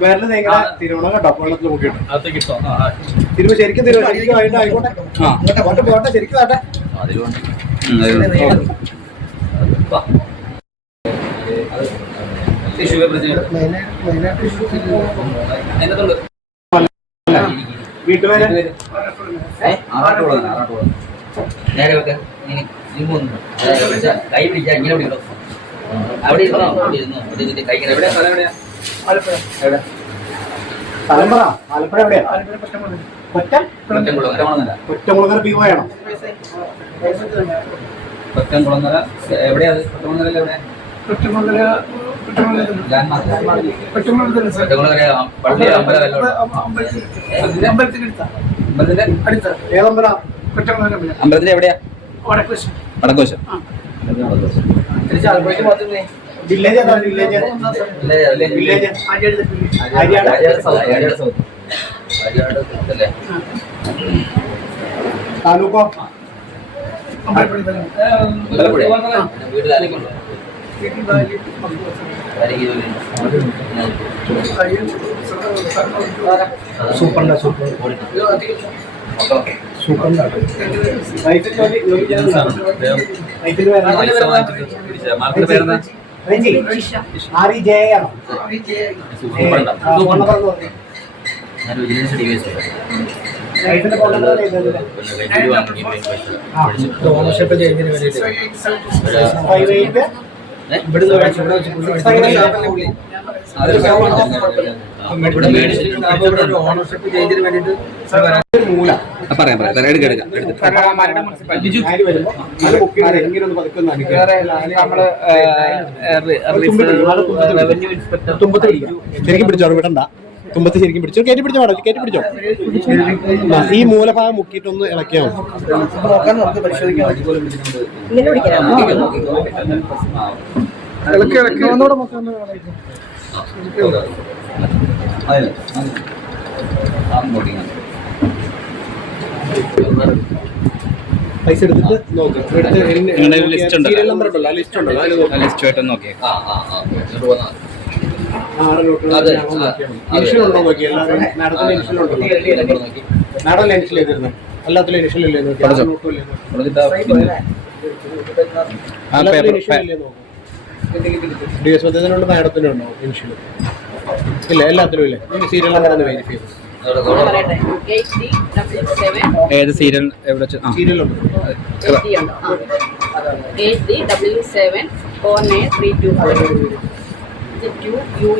വേറെ തിരുവോണം കേട്ടോ വെള്ളത്തിൽ നോക്കിയിട്ട് തിരുവ ശരിക്കും ആയിക്കോട്ടെ പോട്ടെ ശരിക്കും വേട്ടെ വീട്ടുപേര് നേരെ വെക്ക കൈ പിടിച്ചാ ഇങ്ങനെ പിടിക്കണം അവിടെ ഇരുന്നോ അവിടെ ഇരുന്നോ അവിടെ കൈ ഇങ്ങനെ തലമ്പറ ആലപ്പുഴ എവിടെയാ ഒറ്റമുളകര പി പോയാണോ കൊറ്റംകുളങ്ങര എവിടെയാ കൊറ്റംകുളങ്ങര എവിടെയാ പള്ളി അമ്പലത്തിന്റെ എവിടെയാ വടക്കോശം വില്ലേജ് താലൂക്കോ വീട്ടിലാരൊക്കെയുണ്ടോ ഓണർഷിപ്പ് ചെയ്യുന്നതിന് വേണ്ടിയിട്ട് ഓണർഷിപ്പ് ചെയ്യുന്നതിന് വേണ്ടിയിട്ട് ശരിക്കും പിടിച്ചോ വിടണ്ട തുമ്പത്ത് ശരിക്കും പിടിച്ചോ കയറ്റി പിടിച്ചോ വേണം കയറ്റി പിടിച്ചോ ഈ മൂലഭാഗം മുക്കിയിട്ടൊന്ന് ഇളക്കിയാൽ പൈസ എടുത്തിട്ട് നോക്ക് സീരിയൽ നമ്പർ ഉണ്ടല്ലോ ലിസ്റ്റ് ഉണ്ടല്ലോ നോക്കിയേ ഇനിഷ്യൽ ഉണ്ടോ നോക്കി എല്ലാവരും മാഡത്തിന്റെ ഇനിഷ്യൽ ഉണ്ടല്ലോ മാഡം ഇനിഷ്യൽ ചെയ്തിരുന്നത് എല്ലാത്തിലും ഇനിഷ്യൽ ഇല്ലേ ഡി എസ് പദ്ധതിനുള്ള മാഡത്തിനും ഉണ്ടോ ഇനിഷ്യൽ ഇല്ല എല്ലാത്തിലും ഇല്ലേ സീരിയൽ നമ്പർ ഒന്ന് വെരിഫൈ ചെയ്തു ഏത് സീരിയൽ എവിടെ സീരിയൽ ഉണ്ട് 8DW74932